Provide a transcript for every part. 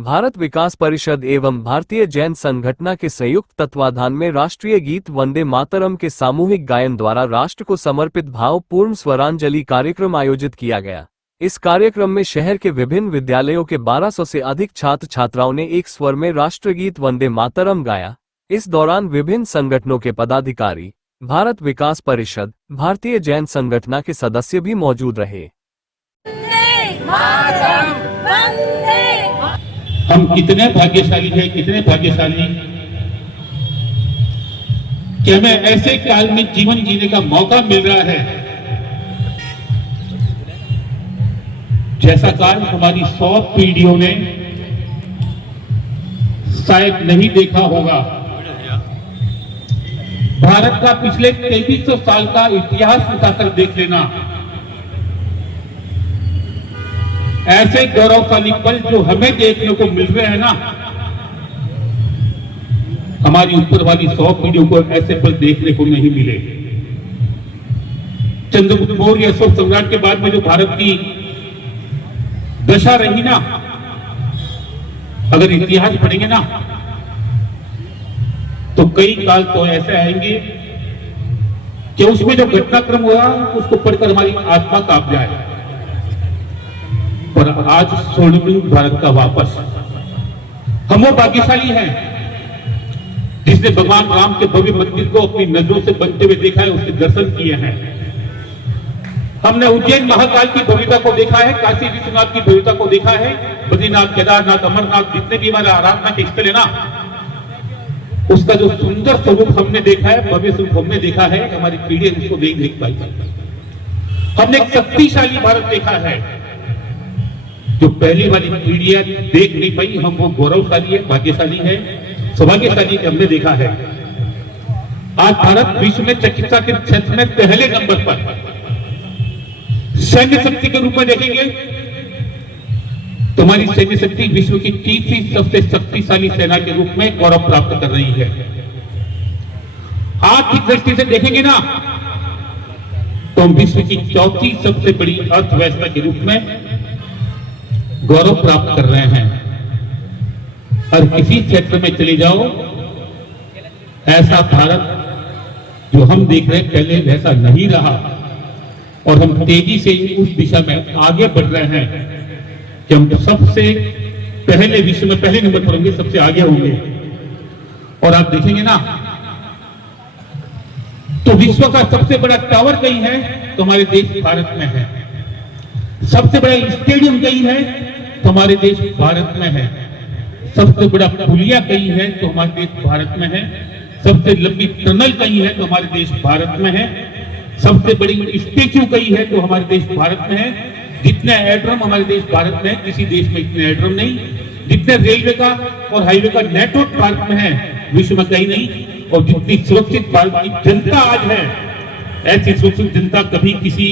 भारत विकास परिषद एवं भारतीय जैन संगठन के संयुक्त तत्वाधान में राष्ट्रीय गीत वंदे मातरम के सामूहिक गायन द्वारा राष्ट्र को समर्पित भावपूर्ण स्वरांजलि कार्यक्रम आयोजित किया गया। इस कार्यक्रम में शहर के विभिन्न विद्यालयों के 1200 से अधिक छात्र छात्राओं ने एक स्वर में राष्ट्रगीत वंदे मातरम गाया। इस दौरान विभिन्न संगठनों के पदाधिकारी, भारत विकास परिषद, भारतीय जैन संगठन के सदस्य भी मौजूद रहे। हम कितने भाग्यशाली हैं, कितने भाग्यशाली कि हमें ऐसे काल में जीवन जीने का मौका मिल रहा है जैसा काल हमारी 100 पीढ़ियों ने शायद नहीं देखा होगा। भारत का पिछले 2300 साल का इतिहास उठाकर देख लेना, ऐसे गौरवशाली पल जो हमें देखने को मिल रहे हैं ना, हमारी ऊपर वाली 100 पीढ़ियों को ऐसे पल देखने को नहीं मिले। चंद्रगुप्त मौर्य अशोक सम्राट के बाद में जो भारत की दशा रही ना, अगर इतिहास पढ़ेंगे ना तो कई काल तो ऐसे आएंगे कि उसमें जो घटनाक्रम हुआ उसको पढ़कर हमारी आत्मा कांप जाए। पर आज स्वर्णिम भारत का वापस, हम वो भाग्यशाली हैं जिसने भगवान राम के भव्य मंदिर को अपनी नजरों से बनते हुए देखा है, उसके दर्शन किए हैं। हमने उज्जैन महाकाल की भव्यता को देखा है, काशी विश्वनाथ की भव्यता को देखा है, बद्रीनाथ, केदारनाथ, अमरनाथ, जितने भी हमारे आराधना के स्थल है ना, उसका जो सुंदर स्वरूप हमने देखा है, भव्य स्वरूप हमने देखा है, हमारी पीढ़ी उसको नहीं देख पाई। हमने एक शक्तिशाली भारत देखा है जो पहली वाली पीढ़ियां देख नहीं पाई। हम वो गौरवशाली है, भाग्यशाली है, सौभाग्यशाली हमने देखा है। आज भारत विश्व में चिकित्सा के क्षेत्र में पहले नंबर पर, सैन्य शक्ति के रूप में देखेंगे तो हमारी सैन्य शक्ति विश्व की तीसरी सबसे शक्तिशाली सेना के रूप में गौरव प्राप्त कर रही है। आर्थिक दृष्टि से देखेंगे ना तो हम विश्व की चौथी सबसे बड़ी अर्थव्यवस्था के रूप में गौरव प्राप्त कर रहे हैं। और किसी क्षेत्र में चले जाओ, ऐसा भारत जो हम देख रहे हैं पहले वैसा नहीं रहा, और हम तेजी से उस दिशा में आगे बढ़ रहे हैं कि हम सबसे पहले विश्व में पहले नंबर पर होंगे, सबसे आगे होंगे। और आप देखेंगे ना तो विश्व का सबसे बड़ा टावर कहीं है तो हमारे देश भारत में है, सबसे बड़ा स्टेडियम कहीं है तो हमारे देश भारत में है, सबसे बड़ा पुलिया कहीं है तो हमारे देश भारत में है, सबसे लंबी टनल कहीं है तो हमारे देश भारत में है, सबसे बड़ी स्टैच्यू कहीं है तो हमारे देश भारत में है, जितने एयरड्रम हमारे देश भारत में है, किसी देश में इतने एयरड्रम नहीं, जितने रेलवे का और हाईवे का नेटवर्क भारत में है विश्व में कहीं नहीं, और जितनी सुरक्षित भारत की जनता आज है, ऐसी सुरक्षित जनता कभी किसी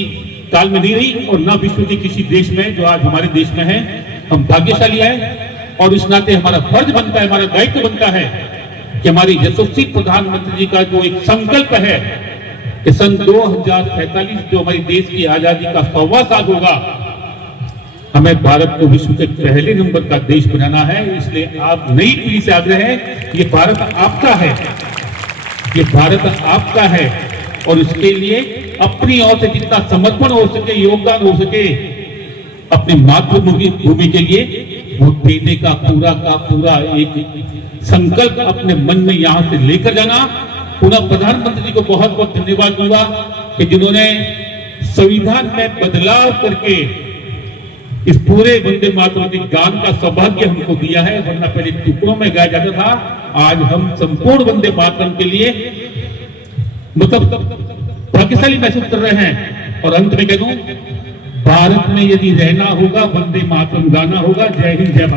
काल में नहीं रही, और ना विश्व के किसी देश में जो आज हमारे देश में है। हम भाग्यशाली हैं और इस नाते हमारा फर्ज बनता है, हमारा दायित्व बनता है कि हमारे यशस्वी प्रधानमंत्री जी का जो एक संकल्प है कि सन 2047 जो हमारे देश की आजादी का 100वां साल होगा, हमें भारत को विश्व के पहले नंबर का देश बनाना है। इसलिए आप नई पीढ़ी से आग्रह है, ये भारत आपका है, ये भारत आपका है, और इसके लिए अपनी ओर से जितना समर्पण हो सके, योगदान हो सके, अपने मातृभूमि के लिए वो देने का पूरा एक संकल्प अपने मन में यहां से लेकर जाना। पुनः प्रधानमंत्री जी को बहुत बहुत धन्यवाद दूंगा कि जिन्होंने संविधान में बदलाव करके इस पूरे वंदे मातरम के गान का सौभाग्य हमको दिया है, वरना पहले टुकड़ों में गाया जाता था। आज हम संपूर्ण वंदे मातरम के लिए मतलब भाग्यशाली महसूस कर रहे हैं। और अंत में कह दूं, भारत में यदि रहना होगा, वंदे मातरम गाना होगा। जय हिंद, जय भारत।